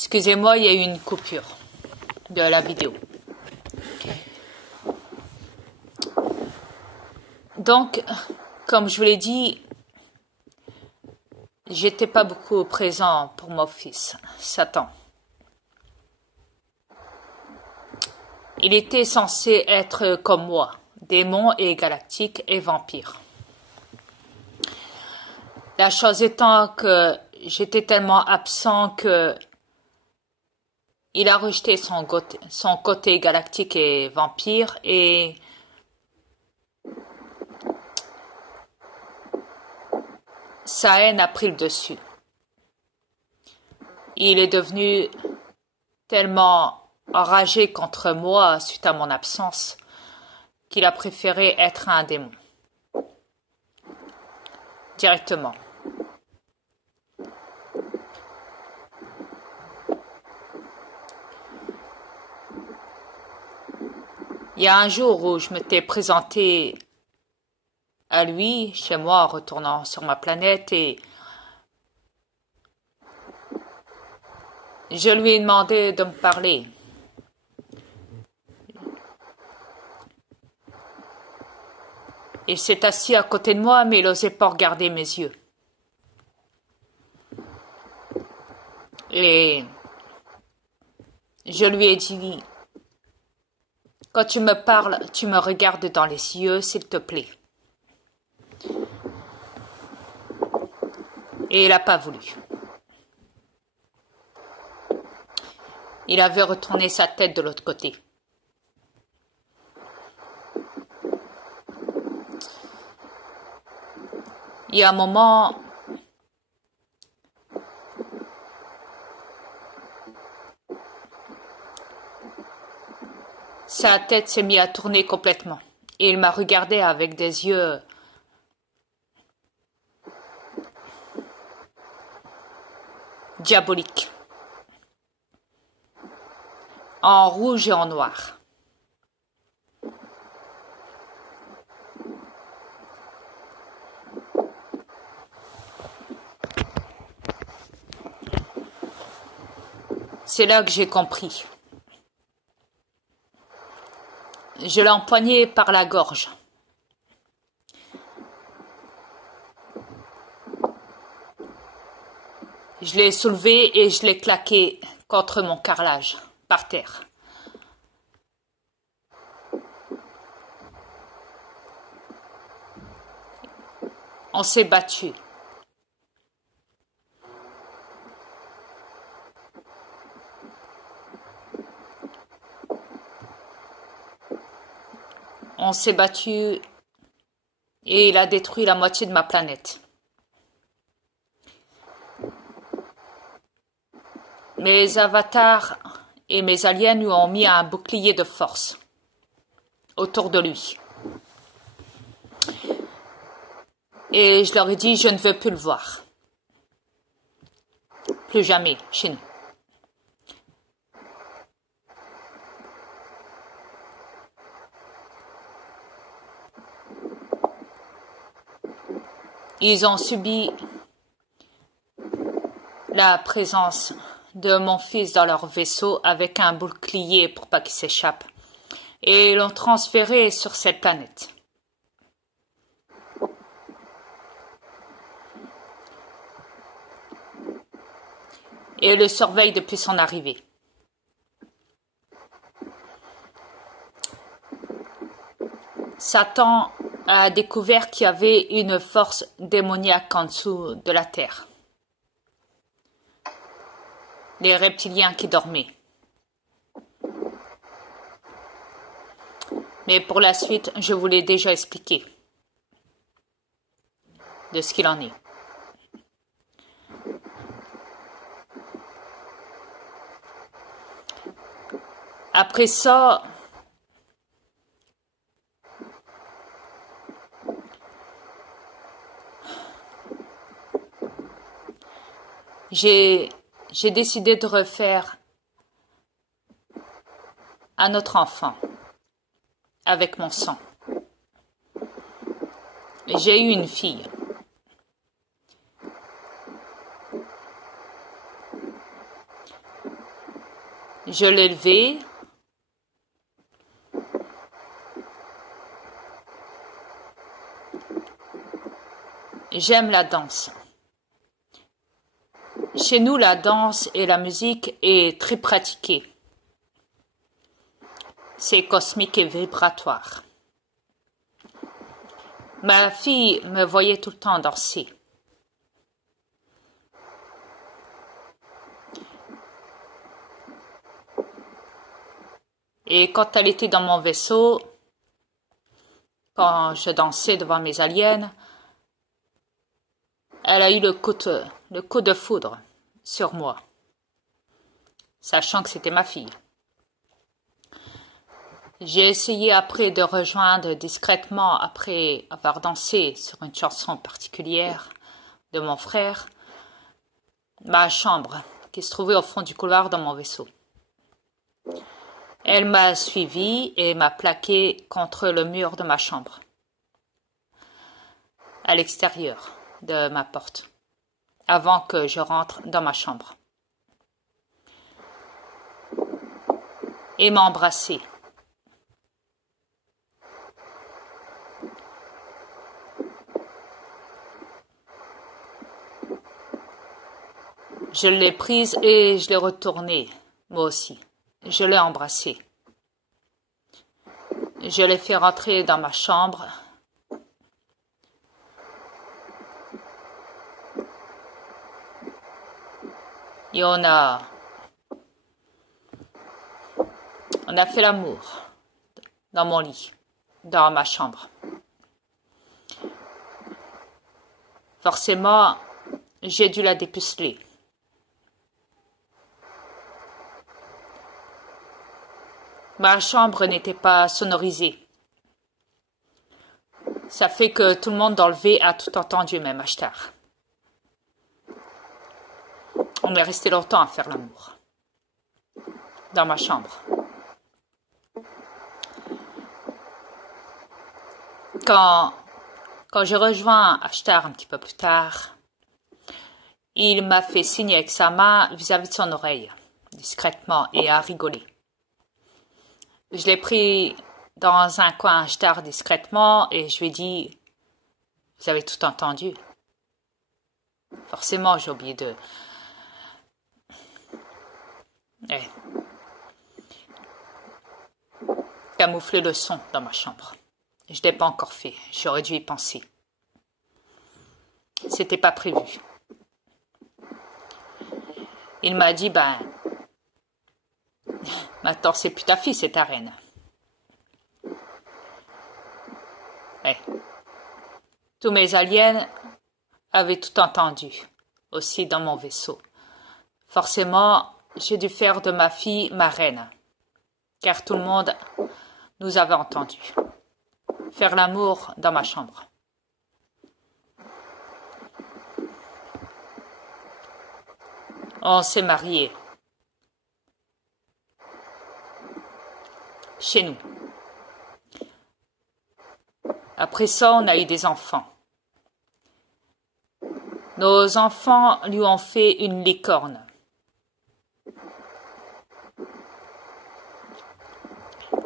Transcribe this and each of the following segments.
Excusez-moi, il y a eu une coupure de la vidéo. Donc, comme je vous l'ai dit, j'étais pas beaucoup présent pour mon fils, Satan. Il était censé être comme moi, démon et galactique et vampire. La chose étant que j'étais tellement absent que il a rejeté son côté galactique et vampire et sa haine a pris le dessus. Il est devenu tellement enragé contre moi suite à mon absence qu'il a préféré être un démon. Directement. Il y a un jour où je m'étais présenté à lui, chez moi, en retournant sur ma planète, et je lui ai demandé de me parler. Il s'est assis à côté de moi, mais il n'osait pas regarder mes yeux. Et je lui ai dit, quand tu me parles, tu me regardes dans les yeux, s'il te plaît. Et il n'a pas voulu. Il avait retourné sa tête de l'autre côté. Il y a un moment, sa tête s'est mise à tourner complètement. Et il m'a regardé avec des yeux diaboliques, en rouge et en noir. C'est là que j'ai compris. Je l'ai empoigné par la gorge. Je l'ai soulevé et je l'ai claqué contre mon carrelage, par terre. On s'est battu. On s'est battu et il a détruit la moitié de ma planète. Mes avatars et mes aliens lui ont mis un bouclier de force autour de lui. Et je leur ai dit, je ne veux plus le voir. Plus jamais, chez nous. Ils ont subi la présence de mon fils dans leur vaisseau avec un bouclier pour pas qu'il s'échappe. Et l'ont transféré sur cette planète. Et le surveille depuis son arrivée. Satan a découvert qu'il y avait une force démoniaque en dessous de la Terre. Les reptiliens qui dormaient. Mais pour la suite, je vous l'ai déjà expliqué de ce qu'il en est. Après ça, j'ai décidé de refaire un autre enfant avec mon sang. J'ai eu une fille. Je l'ai levé. J'aime la danse. Chez nous, la danse et la musique est très pratiquée. C'est cosmique et vibratoire. Ma fille me voyait tout le temps danser. Et quand elle était dans mon vaisseau, quand je dansais devant mes aliens, elle a eu le coup de foudre sur moi, sachant que c'était ma fille. J'ai essayé après de rejoindre discrètement, après avoir dansé sur une chanson particulière de mon frère, ma chambre qui se trouvait au fond du couloir dans mon vaisseau. Elle m'a suivi et m'a plaqué contre le mur de ma chambre, à l'extérieur de ma porte, avant que je rentre dans ma chambre, et m'a embrassé. Je l'ai prise et je l'ai retournée, moi aussi. Je l'ai embrassée. Je l'ai fait rentrer dans ma chambre. Et on a fait l'amour dans mon lit, dans ma chambre. Forcément, j'ai dû la dépuceler. Ma chambre n'était pas sonorisée. Ça fait que tout le monde dans le V a tout entendu, même Ashtar. On est resté longtemps à faire l'amour. Dans ma chambre. Quand j'ai rejoint Ashtar un petit peu plus tard, il m'a fait signe avec sa main vis-à-vis de son oreille, discrètement, et a rigolé. Je l'ai pris dans un coin Ashtar discrètement et je lui ai dit « Vous avez tout entendu ?» Forcément, j'ai oublié de... camoufler le son dans ma chambre. Je ne l'ai pas encore fait, j'aurais dû y penser. C'était pas prévu. Il m'a dit, maintenant c'est plus ta fille, c'est ta reine. Tous mes aliens avaient tout entendu, aussi dans mon vaisseau. Forcément, j'ai dû faire de ma fille ma reine, car tout le monde nous avait entendu. Faire l'amour dans ma chambre. On s'est mariés. Chez nous. Après ça, on a eu des enfants. Nos enfants lui ont fait une licorne.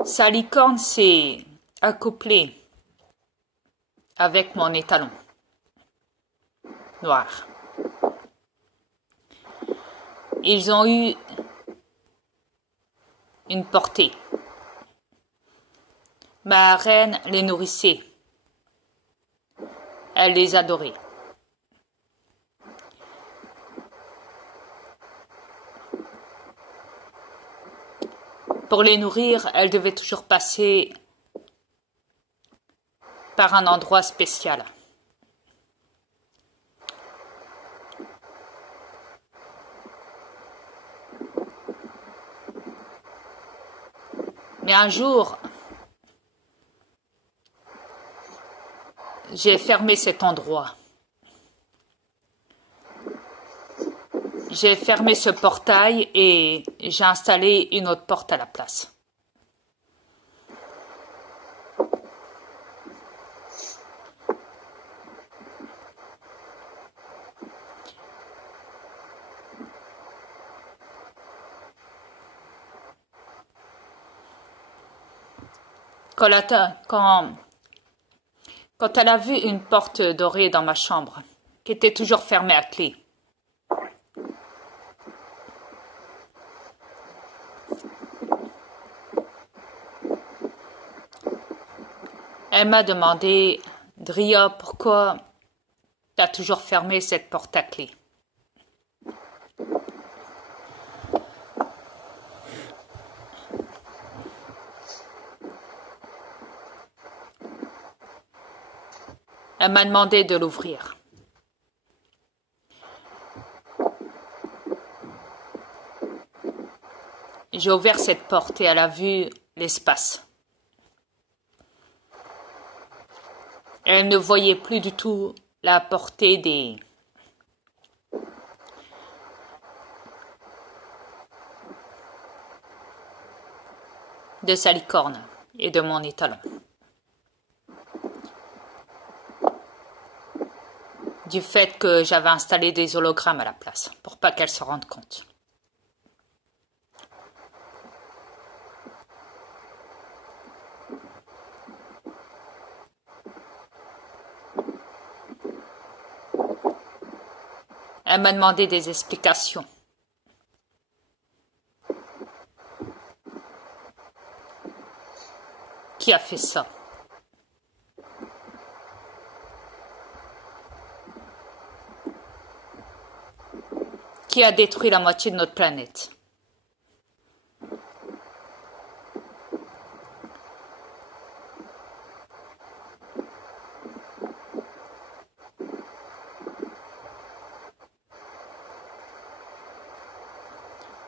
Sa licorne s'est accouplée avec mon étalon noir. Ils ont eu une portée. Ma reine les nourrissait. Elle les adorait. Pour les nourrir, elle devait toujours passer par un endroit spécial. Mais un jour, j'ai fermé cet endroit. J'ai fermé ce portail et j'ai installé une autre porte à la place. quand elle a vu une porte dorée dans ma chambre, qui était toujours fermée à clé. Elle m'a demandé, Dria, pourquoi tu as toujours fermé cette porte à clé? Elle m'a demandé de l'ouvrir. J'ai ouvert cette porte et elle a vu l'espace. Elle ne voyait plus du tout la portée de sa licorne et de mon étalon. Du fait que j'avais installé des hologrammes à la place, pour pas qu'elle se rende compte. Elle m'a demandé des explications. Qui a fait ça? Qui a détruit la moitié de notre planète?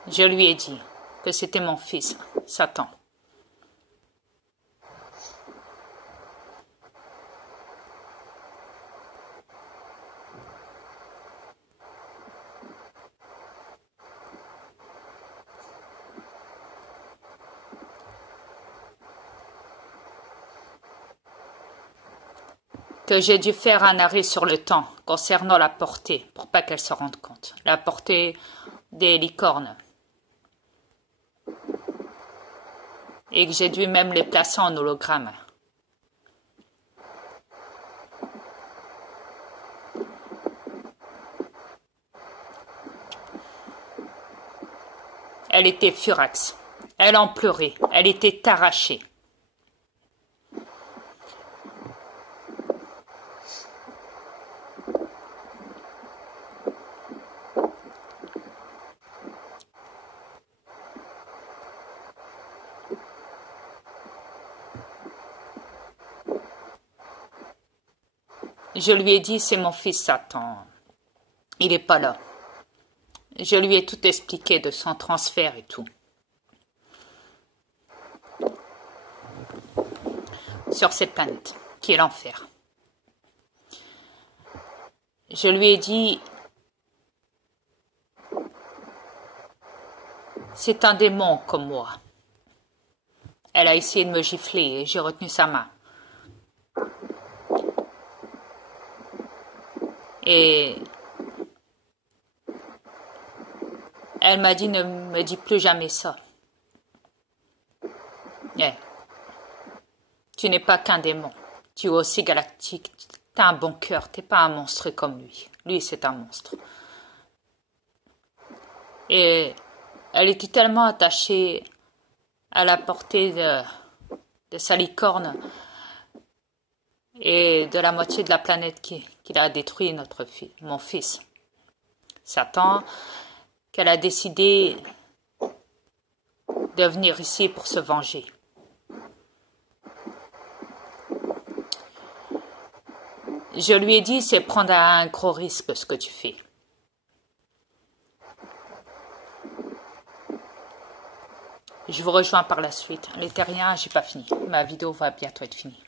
Je lui ai dit que c'était mon fils, Satan. Que j'ai dû faire un arrêt sur le temps concernant la portée, pour pas qu'elle se rende compte. La portée des licornes. Et que j'ai dû même les placer en hologramme. Elle était furax. Elle en pleurait. Elle était arrachée. Je lui ai dit, c'est mon fils Satan. Il n'est pas là. Je lui ai tout expliqué de son transfert et tout. Sur cette planète, qui est l'enfer. Je lui ai dit, c'est un démon comme moi. Elle a essayé de me gifler et j'ai retenu sa main. Et elle m'a dit, ne me dis plus jamais ça. Yeah. Tu n'es pas qu'un démon. Tu es aussi galactique. Tu as un bon cœur. Tu n'es pas un monstre comme lui. Lui, c'est un monstre. Et elle était tellement attachée à la portée de sa licorne et de la moitié de la planète qu'il a détruit mon fils, Satan, qu'elle a décidé de venir ici pour se venger. Je lui ai dit, c'est prendre un gros risque ce que tu fais. Je vous rejoins par la suite. Les terriens, j'ai pas fini. Ma vidéo va bientôt être finie.